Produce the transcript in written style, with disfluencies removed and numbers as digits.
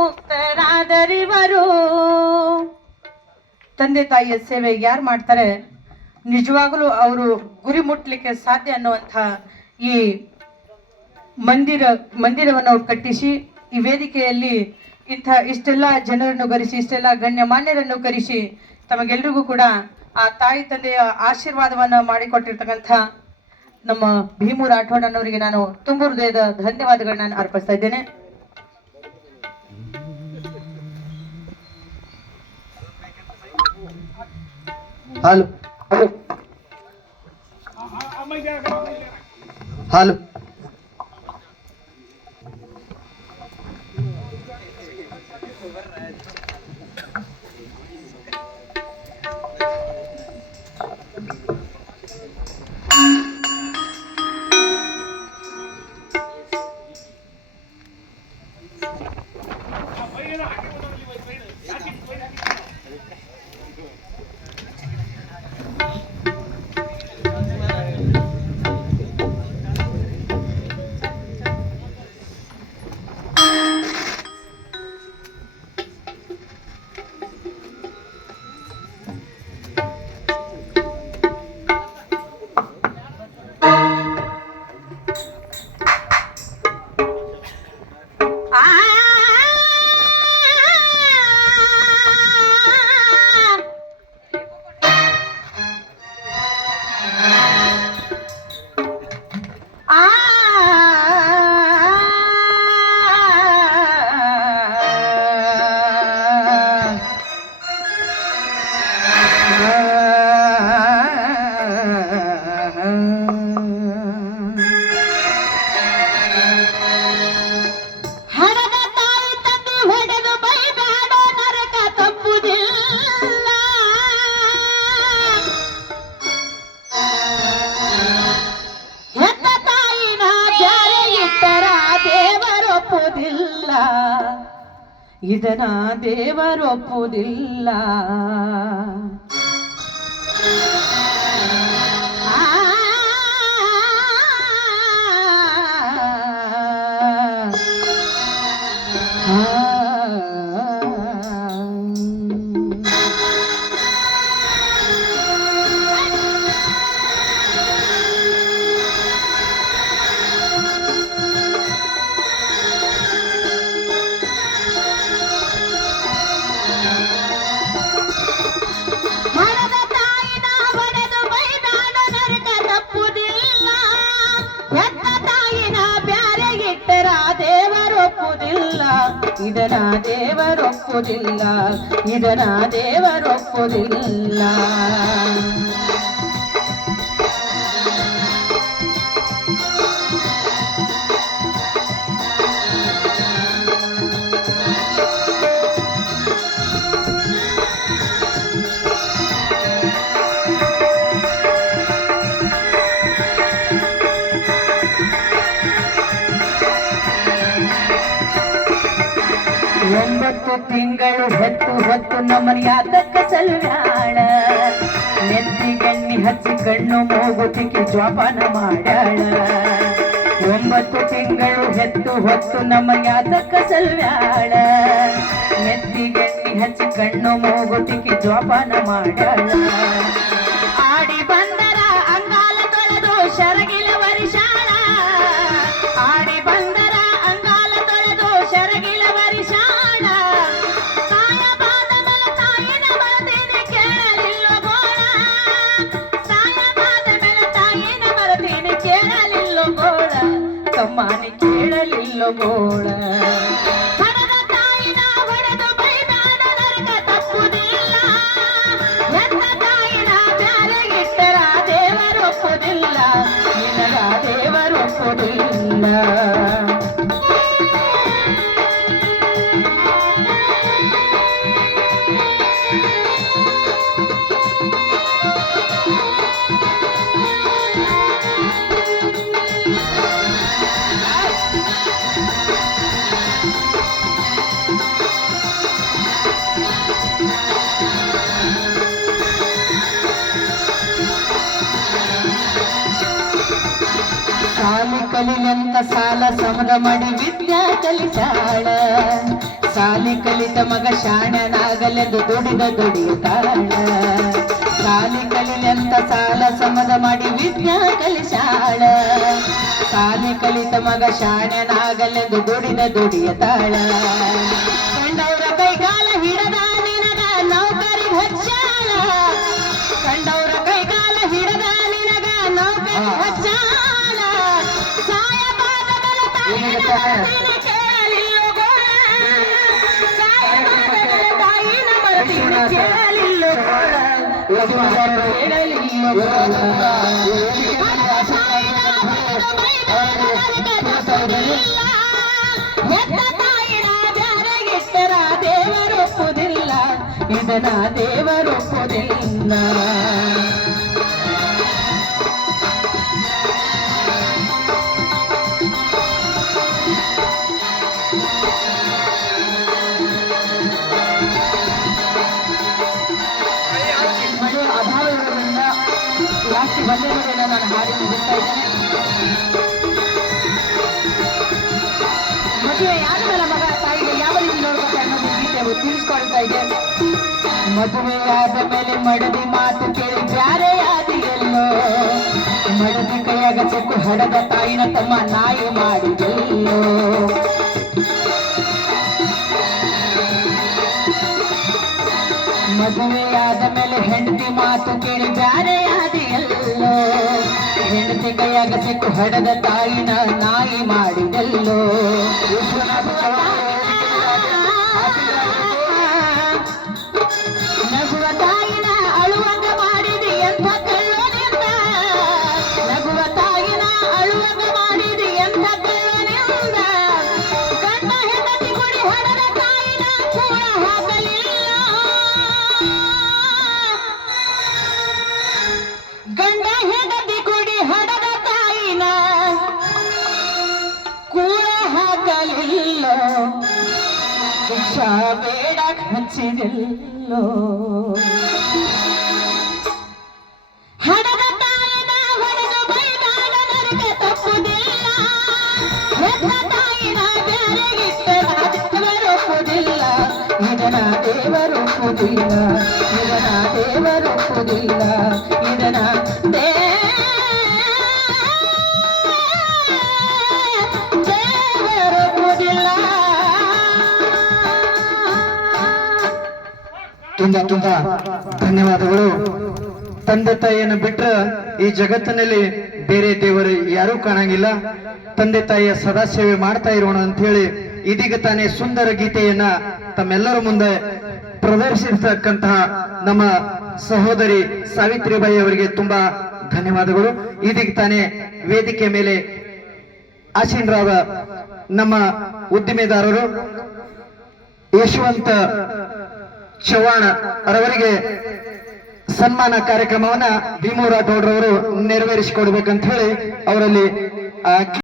ಮುಕ್ತರಾದರಿವರು. ತಂದೆ ತಾಯಿಯ ಸೇವೆ ಯಾರು ಮಾಡ್ತಾರೆ ನಿಜವಾಗಲೂ ಅವರು ಗುರಿ ಮುಟ್ಲಿಕ್ಕೆ ಸಾಧ್ಯ ಅನ್ನುವಂಥ ಈ ಮಂದಿರವನ್ನು ಅವ್ರು ಕಟ್ಟಿಸಿ ಈ ವೇದಿಕೆಯಲ್ಲಿ ಇಷ್ಟೆಲ್ಲ ಜನರನ್ನು ಕರೆಸಿ ಇಷ್ಟೆಲ್ಲ ಗಣ್ಯಮಾನ್ಯರನ್ನು ಕರೆಸಿ ತಮಗೆಲ್ರಿಗೂ ಕೂಡ ಆ ತಾಯಿ ತಂದೆಯ ಆಶೀರ್ವಾದವನ್ನು ಮಾಡಿಕೊಟ್ಟಿರ್ತಕ್ಕಂಥ ನಮ್ಮ ಭೀಮು ರಾಠೋಡನವರಿಗೆ ನಾನು ತುಂಬ ಹೃದಯದ ಧನ್ಯವಾದಗಳನ್ನ ನಾನು ಅರ್ಪಿಸ್ತಾ ಇದ್ದೇನೆ. ಹಲೋ ಹಲೋ ಇದನ್ನ ದೇವರೊಪ್ಪುವುದಿಲ್ಲ. ಇದನ್ನ ದೇವರೊಪ್ಪುವುದಿಲ್ಲ, ಇದನ್ನ ದೇವರೊಪ್ಪುವುದಿಲ್ಲ. ಒಂಬತ್ತು ತಿಂಗಳು ಹೊತ್ತು ನಮ್ಮನ ಯಾತಕ್ಕ ಸಲ್ವ್ಯಾಳ, ನೆತ್ತಿಗಣ್ಣಿ ಹಚ್ಚಿ ಕಣ್ಣು ಮೂಗುತಿಗೆ ಜೋಪಾನ ಮಾಡ್ಯಾಳ. 9 ತಿಂಗಳು ಹೊತ್ತು ನಮ್ಮ ಯಾತಕ್ಕ ಸಲ್ವ್ಯಾಳ, ನೆತ್ತಿಗಣ್ಣಿ ಹಚ್ಚಿ ಕಣ್ಣು ಮೂಗುತಿಗೆ ಜೋಪಾನ ಮಾಡ್ಯಾಳ. ಆಡಿ ಬಂದರ ಅಂಗಾಲ ತೊಳೆದು ಶರಗಿಲ ವರ್ಷಾಳ, ಆಡಿ ಬಂದರ ಅಂಗಾಲ ತೊಳೆದು ಶರಗಿಲ ಕಮ್ಮಾನಿ ಕೇಳಲಿಲ್ಲ ಗೋಳ. ಹಣದ ತಾಯಿನ ಹೊಡೆದು ಬೈದಾಡ ನರಕ ತಪ್ಪುದಿಲ್ಲ, ಎತ್ತ ತಾಯಿನ ಬ್ಯಾರೆಗಿಟ್ಟರ ದೇವರೊಪ್ಪುದಿಲ್ಲ, ನಿನಗ ದೇವರೊಪ್ಪುದಿಲ್ಲ. ಸಾಲಿ ಕಲಿಯಂತ ಸಾಲ ಸಮದ ಮಾಡಿ ವಿದ್ಯಾ ಕಲಿಸಾಳ, ಸಾಲಿ ಕಲಿತ ಮಗ ಶಾಣನಾಗಲೆಂದು ದುಡಿದ ದುಡಿಯುತ್ತಾಳ ಸಾಲಿ ಕಲಿಲೆಂತ ಸಾಲ ಸಮದ ಮಾಡಿ ವಿದ್ಯಾ ಕಲಿಸಾಳ ಸಾಲಿ ಕಲಿತ ಮಗ ಶಾಣನಾಗಲೆಂದು ದುಡಿದ ದುಡಿಯುತ್ತಾಳ ಕಂಡವರ ಕೈಗಾಲ ಹಿಡದ ನಿನಗ ನೌಕರಿ ಹಚ್ಚಾಳ ಕಂಡವರ ಕೈಗಾಲ ಹಿಡದ ನಿನಗ ನೌಕರಿ ಹಚ್ಚಾಳ ಸಾಯಬಾರದಲ್ಲ ತಾಯಿನ ಮರದಿನ ಕೇಳಲಿಲ್ಲೋ ಗೋಳ ಸಾಯಬಾರದಲ್ಲ ತಾಯಿನ ಮರದಿನ ಕೇಳಲಿಲ್ಲೋ ಗೋಳ ಕೇಳಲಿಲ್ಲೋ ಗೋಳ ಹೆತ್ತ ತಾಯಿನ ಬ್ಯಾರೆಗಿಟ್ಟರ ದೇವರೊಪ್ಪುದಿಲ್ಲ ಇದನ್ನ ದೇವರೊಪ್ಪುದಿಲ್ಲ ಮಳೆ ಅಭಾವ ಇರೋದ್ರಿಂದ ಜಾಸ್ತಿ ಬಂದಿರೋದ್ರಿಂದ ನಾನು ಹಾಡಿ ಮುಗಿಸ್ತಾ ಇದ್ದೇನೆ ಮದುವೆ ಆದ್ಮೇಲೆ ಮಗ ತಾಯಿಗೆ ಯಾವ ರೀತಿ ನೋಡ್ಬೇಕು ಅನ್ನೋದು ಗೀತೆ ತಿಳಿಸ್ಕೊಳ್ತಾ ಇದೆ ಮದುವೆಯಾದ ಮೇಲೆ ಮಡದಿ ಮಾತು ಕೇಳಿ ಬ್ಯಾರೆಯಾದಿ ಎಲ್ಲೋ ಮಡದಿ ಕೈಯಾಗ ಚೆಕ್ಕು ಹಡದ ತಾಯಿನ ತಮ್ಮ ನಾಯಿ ಮಾಡಿದೆಲ್ಲೋ ಮದುವೆಯಾದ ಮೇಲೆ ಹೆಂಡತಿ ಮಾತು ಕೇಳಿ ಬ್ಯಾರೆಯಾದಿ ಎಲ್ಲೋ ಹೆಂಡತಿ ಕೈಯಾಗ ಸಿಕ್ಕು ಹಡದ ತಾಯಿನ ನಾಯಿ ಮಾಡಿದೆಲ್ಲೋ ನಗುವ ತಾಯಿನ ಅಳುವಂಗ ಮಾಡಿದಿ ಎಂಥ ಕಳ್ಳನಿಂದ ನಗುವ ತಾಯಿನ ಅಳುವಂಗ ಮಾಡಿದಿ ಎಂಥ ಕಳ್ಳನಿಂದ ಗಂಡ ಹೆಂಡತಿ ಕುಡಿ ಹಡದ ತಾಯಿನ ಕೂಡ ಹಾಕಲಿಲ್ಲ ಗಂಡ ಹೆಂಡತಿ ಕುಡಿ ಹಡದ ತಾಯಿನ ಕೂಡ ಹಾಕಲಿಲ್ಲ ಶಿಕ್ಷಾ ಬೇಡ ಹಚ್ಚಿದಿಲ್ಲೋ ಹಡದ ತಾಯಿನ ಹೊಡೆದು ಬೈದಾಗ ನರಕ ತಪ್ಪುದಿಲ್ಲ ಹೆತ್ತ ತಾಯಿನ ಬ್ಯಾರೆಗಿಟ್ಟರ ದೇವರೊಪ್ಪುದಿಲ್ಲ ಇದನ್ನ ದೇವರೊಪ್ಪುದಿಲ್ಲ ಇದನ್ನ ದೇವರೊಪ್ಪುದಿಲ್ಲ ಇದನ್ನ ದೇವರೊಪ್ಪುದಿಲ್ಲ ತುಂಬಾ ತುಂಬಾ ಧನ್ಯವಾದಗಳು. ತಂದೆ ತಾಯಿಯನ್ನು ಬಿಟ್ರ ಈ ಜಗತ್ತಿನಲ್ಲಿ ಬೇರೆ ದೇವರು ಯಾರೂ ಕಾಣಂಗಿಲ್ಲ. ತಂದೆ ತಾಯಿಯ ಸದಾ ಸೇವೆ ಮಾಡ್ತಾ ಇರೋಣ ಅಂತ ಹೇಳಿ ಇದೀಗ ತಾನೇ ಸುಂದರ ಗೀತೆಯನ್ನ ತಮ್ಮೆಲ್ಲರ ಮುಂದೆ ಪ್ರದರ್ಶಿಸತಕ್ಕಂತಹ ನಮ್ಮ ಸಹೋದರಿ ಸಾವಿತ್ರಿಬಾಯಿ ಅವರಿಗೆ ತುಂಬಾ ಧನ್ಯವಾದಗಳು. ಇದೀಗ ತಾನೇ ವೇದಿಕೆ ಮೇಲೆ ಆಸೀನರಾದ ನಮ್ಮ ಉದ್ದಿಮೆದಾರರು ಯಶವಂತ ಚವ್ಹಾಣ್ ಅವರಿಗೆ ಸನ್ಮಾನ ಕಾರ್ಯಕ್ರಮವನ್ನ ಭೀಮೂ ರಾಠೋಡ್ ರವರು ನೆರವೇರಿಸಿಕೊಡ್ಬೇಕಂತ ಹೇಳಿ ಅವರಲ್ಲಿ